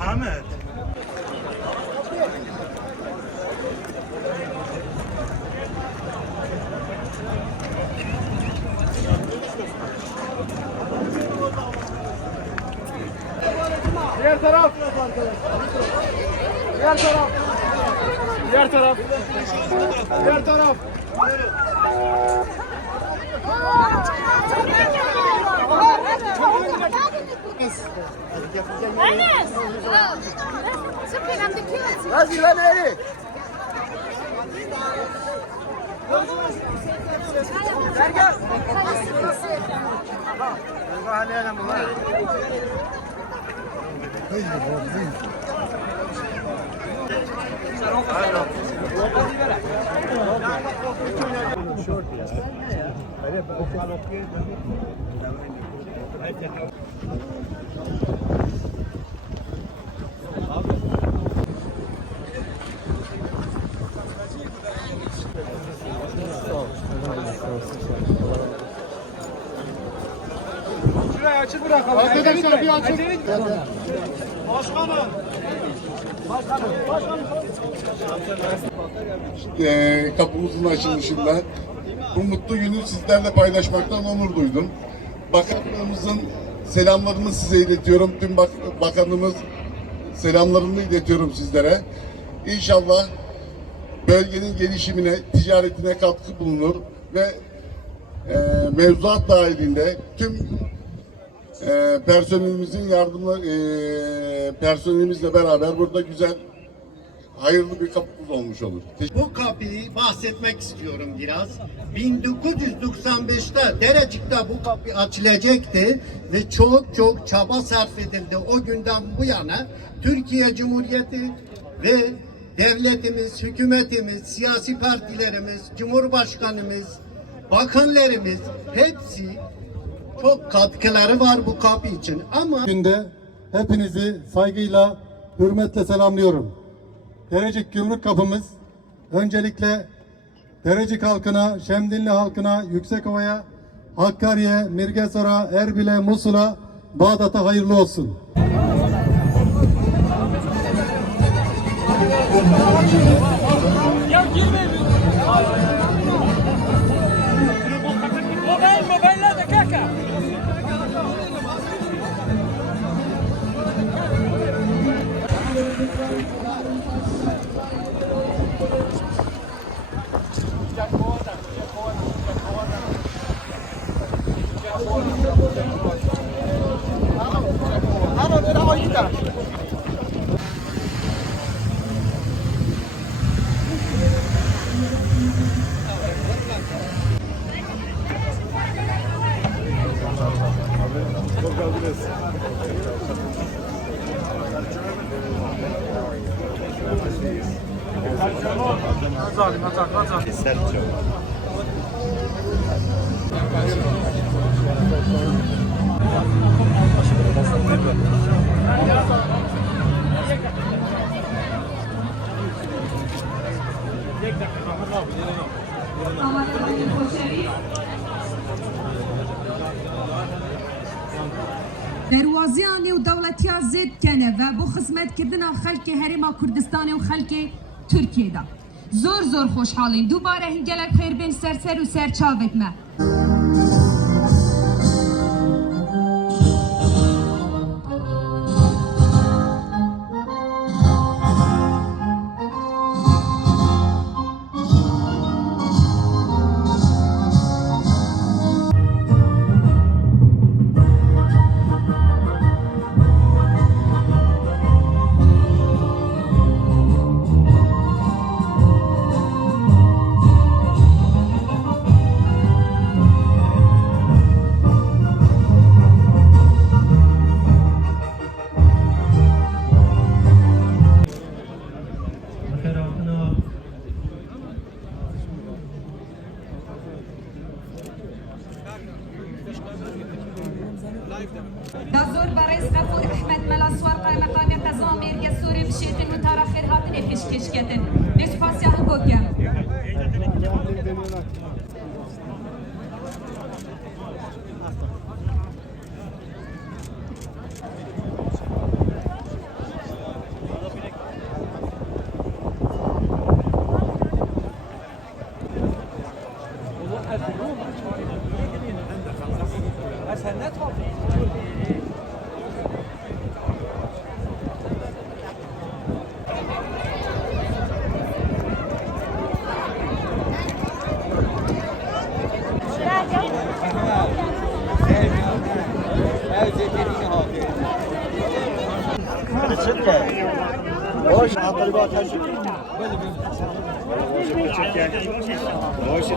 Ahmet. Diğer taraf. Diğer taraf. Diğer taraf. Diğer taraf. Enes! Super, I'm the cutest. Hadi lan Eri. Gel. Şurayı açık bırakalım. Arkadaşlar bir açık. Başkanım. Kapımızın açılışında bu mutlu günü sizlerle paylaşmaktan onur duydum. Bakanlığımızın selamlarını size iletiyorum. Tüm bakanımız selamlarını iletiyorum sizlere. İnşallah bölgenin gelişimine, ticaretine katkı bulunur ve mevzuat dahilinde tüm personelimizin personelimizle beraber burada güzel, hayırlı bir kapımız olmuş olur. Bu kapıyı bahsetmek istiyorum biraz. 1995'te Derecik'te bu kapı açılacaktı ve çok çaba sarf edildi. O günden bu yana Türkiye Cumhuriyeti ve devletimiz, hükümetimiz, siyasi partilerimiz, Cumhurbaşkanımız, bakanlarımız hepsi çok katkıları var bu kapı için. Ama günde hepinizi saygıyla, hürmetle selamlıyorum. Derecik Gümrük Kapımız öncelikle Derecik halkına, Şemdinli halkına, Yüksekova'ya, Hakkari'ye, Mirgesor'a, Erbil'e, Musul'a, Bağdat'a hayırlı olsun. Ya girme. Mobailler de kaka. دروازیانی و دولتی زید کنه و بو خدمت کردن خلق هرما کردستان و خلق ترکیه دا زور خوشحالین دوباره هنگلک خیر بین سرسر و سرچاوت ما pêşketin. Nespasya boke. Hoş